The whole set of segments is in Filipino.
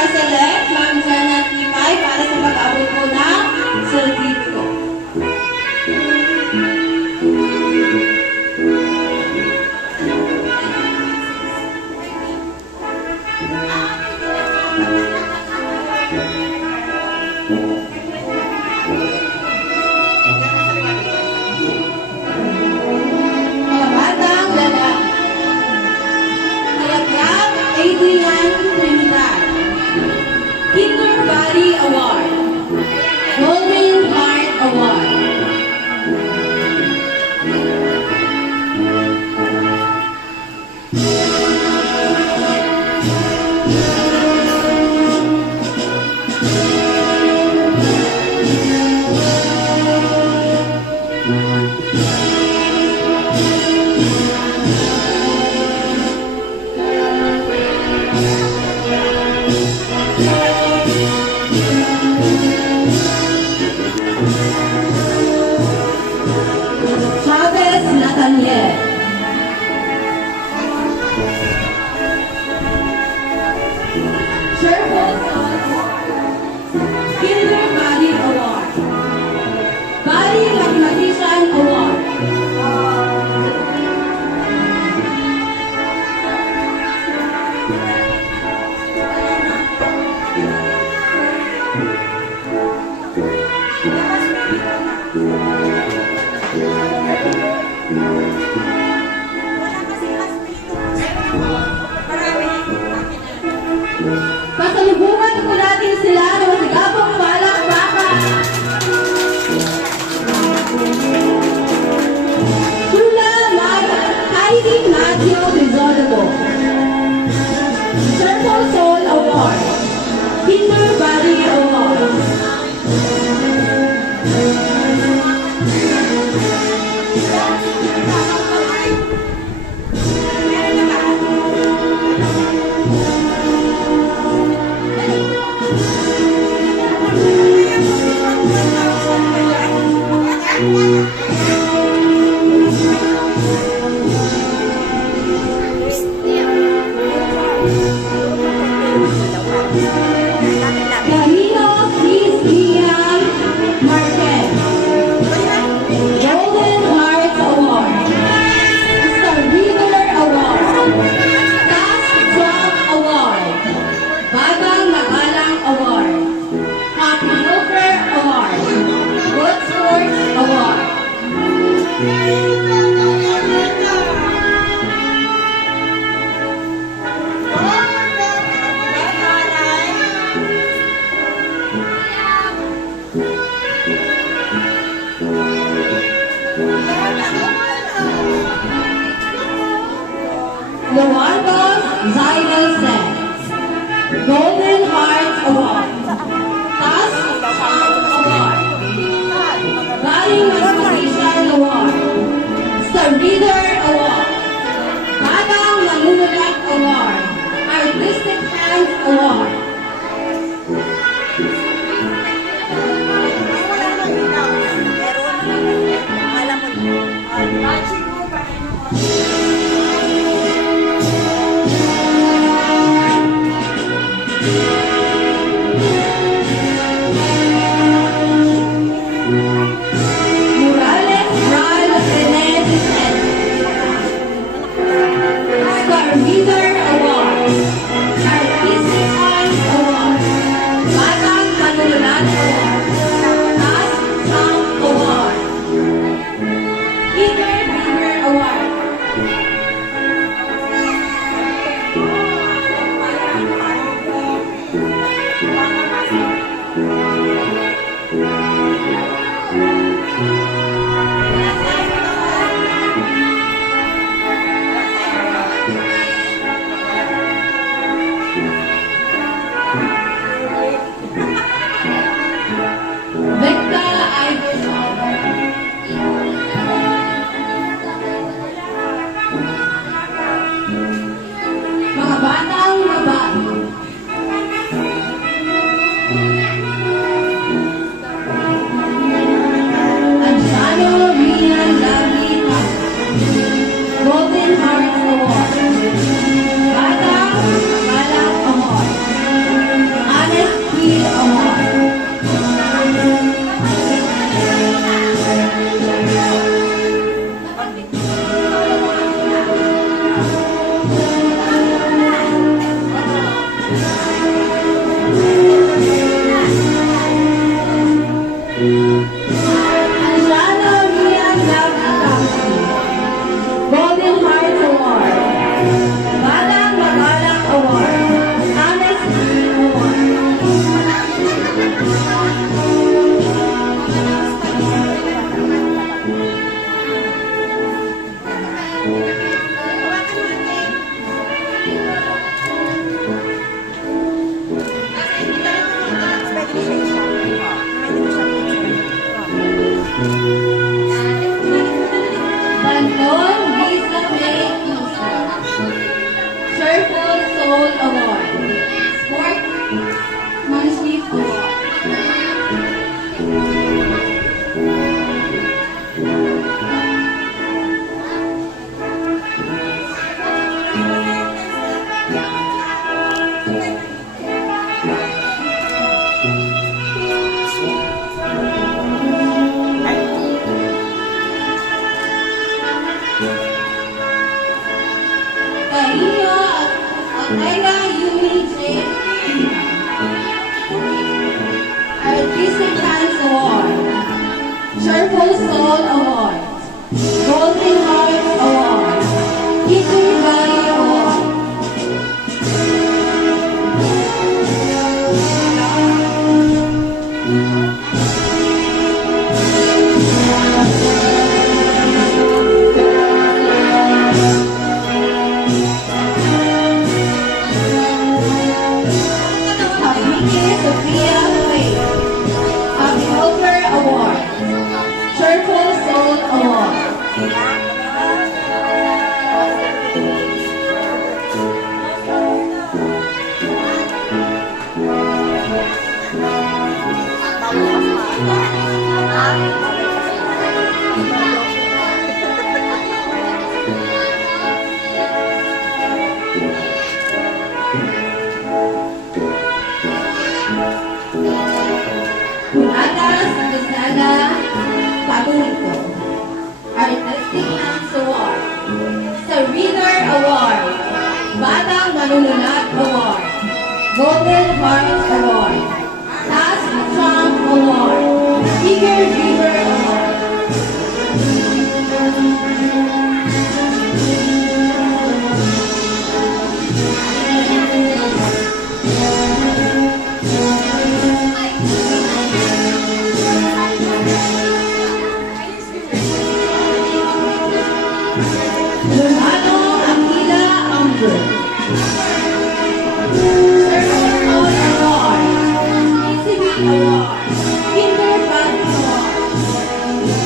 President, Ma'am Janet Limay, para sa pag-abot po ng serbisyo. Mga batang lalaki. Kayakyat Adrian Trinidad. Kinder Body Award. Golden Heart Award. Chavez Nathaniel. Sherwood Kinder Body Award. Body Mathematician Award. Pasalubungan po natin sila ng masigapong palakpakan. Tula Heidi Matthew Rizaldo. Circle Soul Award. Kinder Body Award. Carino Cristian Marquez. Golden Heart Award. Star Reader Award. Task Job Award. Babang Magalang Award. Happy Looker Award. Good Sports Award. Lewandos Zygelsen. Golden Heart Award. Task Award. Body Mathematician Award. Star Reader Award. Batang Manunulat Award. Artistic Hands Award. Morales Ral Rene Vicente. Star Reader Award. Artistic Anjana Rian Lavi Golden Heart Award. Batang Magalang Award. Honest Green Award. Bandon Visa May Isa. Circle Soul Award. Sportsmanship Award. Kahiya at Atayla Yumi J. Artistic Hands Award. Cheerful Soul Award. Golden Heart Award. Hidden Valley Award. Happy Sophia Faith. Happy Helper Award. Cheerful Soul Award. Atas Gisela Pagulito. Artistic Hands Award. Sa Reader Award. Batang Manunulat Award. Golden Heart Award. Task Trump Award. Eager Reader Award. Lumano Aquila Amber. Circle Soul Award. ECB Award. Kinder Valley Award.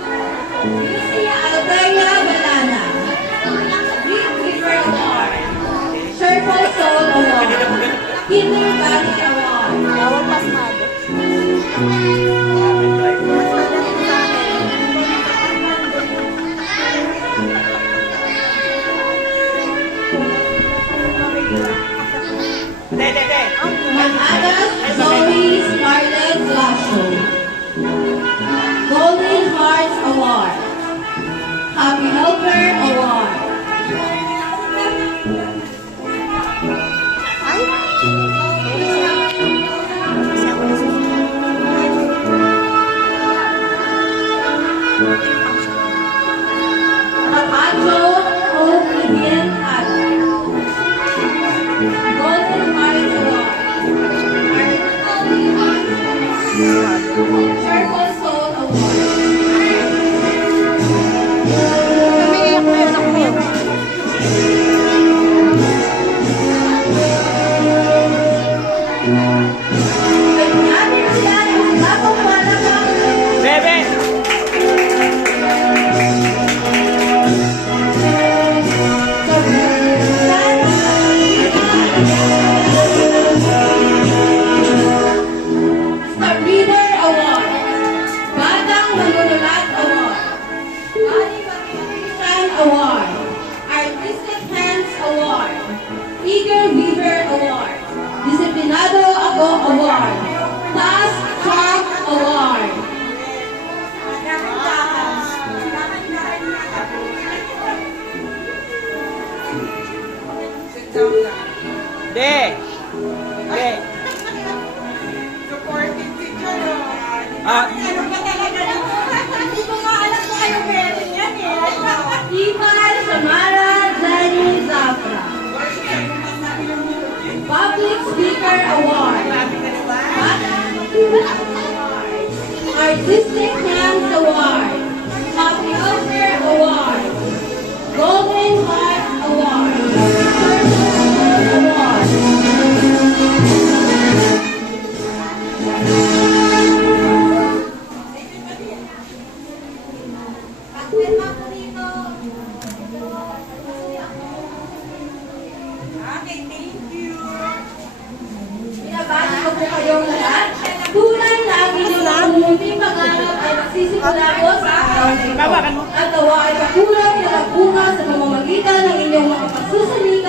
Lucia Aldeia Balana. Green River Award. Circle Soul Award. Kinder Valley Award. Bawal pasmado. Manadas Zoe Scarlett Lasho. Golden Hearts Award. Happy Helper Award. Ay! Officer Award. Artistic Hands Award. Happy Officer Award. Golden Heart Award. Award. Okay, thank you. Binabati ko po kayong lahat. Tunay na ang inyong munting pangarap ay magsisimula po sa araw na ito. At nawa ay pakulang na nagbunga sa pamamagitan ng inyong mga pagsusali